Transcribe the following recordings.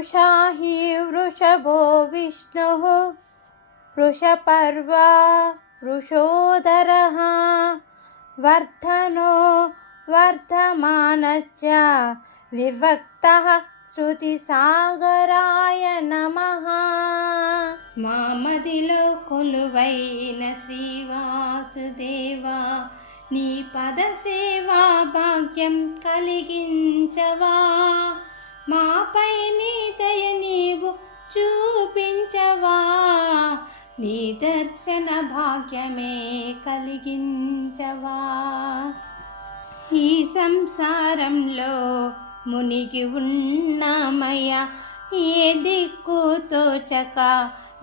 वृषा हि वृषभो विष्णुः वृषपर्वा वृषोदरः वर्धनो वर्धमानश्च विभक्तः श्रुतिसागराय नमः। మామదిలో కొలువైన శ్రీవాసుదేవా నీ పద సేవా భాగ్యం కలిగించవా, మాపై నీ దయ నీవు చూపించవా, నీ దర్శన భాగ్యమే కలిగించవా। ఈ సంసారంలో మునిగి ఉన్నామయ్యా, ఏ దిక్కు తోచక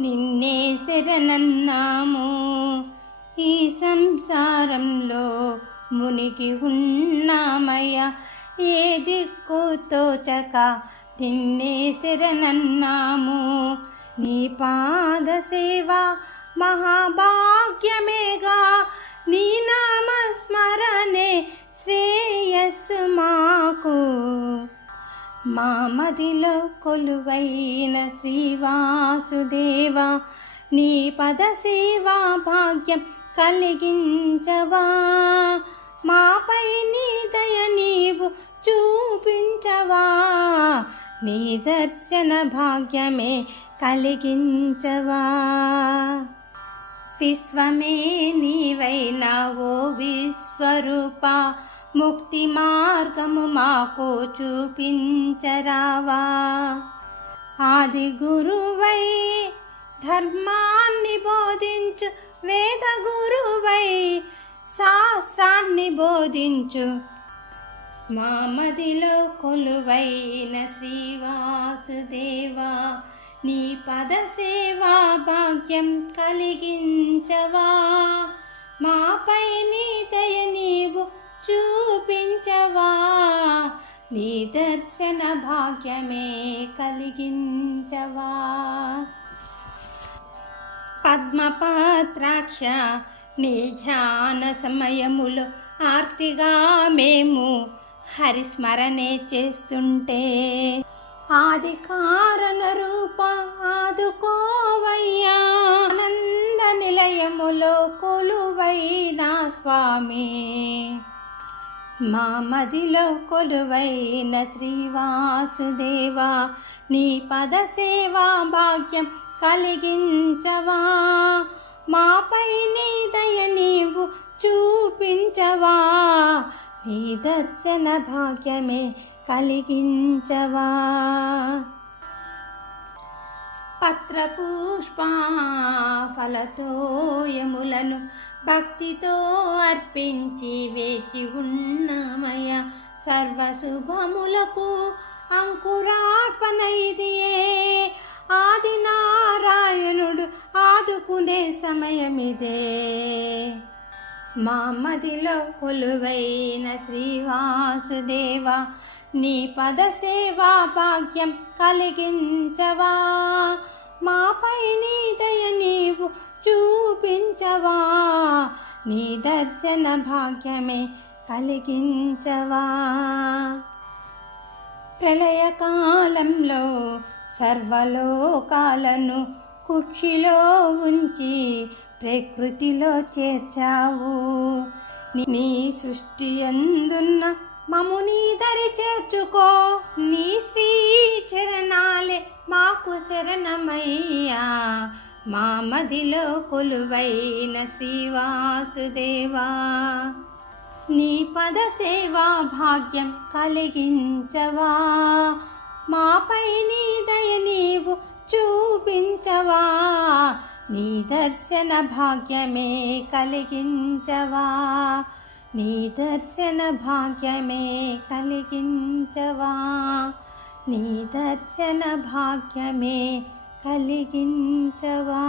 నిన్నే శరణన్నాము। ఈ సంసారంలో మునిగి ఉన్నామయ్యా, ఏ దిక్కు తోచక నిన్నే శరణన్నాము। నీ పాద సేవ మహాభాగ్యమేగా, నీ నామ స్మరణే శ్రేయస్సు మాకు। మామదిలో కొలువైన శ్రీవాసుదేవా నీ పద సేవా భాగ్యం కలిగించవా, మాపై నీ దయ నీవు చూపించవా, నీ దర్శన భాగ్యమే కలిగించవా। విశ్వమే నీవైనావో విశ్వరూప, ముక్తి మార్గము మాకు చూపించరావా। ఆది గురువై ధర్మాన్ని బోధించు, వేద గురువై శాస్త్రాన్ని బోధించు, మామదిలో కొలువైన శ్రీవాసుదేవా నీ పద సేవా భాగ్యం కలిగించవా, మాపై నీ దయ నీవు చూపించవా, నీ దర్శన భాగ్యమే కలిగించవా। పద్మపత్రాక్ష నీ ధ్యాన సమయములో ఆర్తిగా మేము హరిస్మరణే చేస్తుంటే, ఆది కారణ రూప ఆదుకోవయ్యా, ఆనంద నిలయములో కొలువైన స్వామి। మామదిలో కొలువైన శ్రీవాసుదేవా నీ పద సేవా భాగ్యం కలిగించవా, మాపై నీ దయ నీవు చూపించవా, నీ దర్శన భాగ్యమే కలిగించవా। పత్రపుష్ప ఫలతోయములను భక్తితో అర్పించి వేచి ఉన్నామయ, సర్వశుభములకు అంకురార్పణ ఇదియే, ఆది నారాయణుడు ఆదుకునే సమయమిదే। మామదిలో కొలువైన శ్రీవాసుదేవా నీ పద సేవా భాగ్యం కలిగించవా, మాపై నీ దయ నీవు చూపించవా, నీ దర్శన భాగ్యమే కలిగించవా। ప్రళయకాలంలో సర్వలోకాలను కుక్షిలో ఉంచి ప్రకృతిలో చేర్చావు, నీ సృష్టి అందున్న మము నీ దరి చేర్చుకో, నీ శ్రీ చరణాలే మాకు శరణమయ్యా। మామదిలో కొలువైన శ్రీవాసుదేవా నీ పద సేవా భాగ్యం కలిగించవా, మాపై నీ దయ నీవు చూపించవా, నీ దర్శన భాగ్యమే కలిగించవా, నీ దర్శన భాగ్యమే కలిగించవా, నీ దర్శన భాగ్యమే కలిగించవా।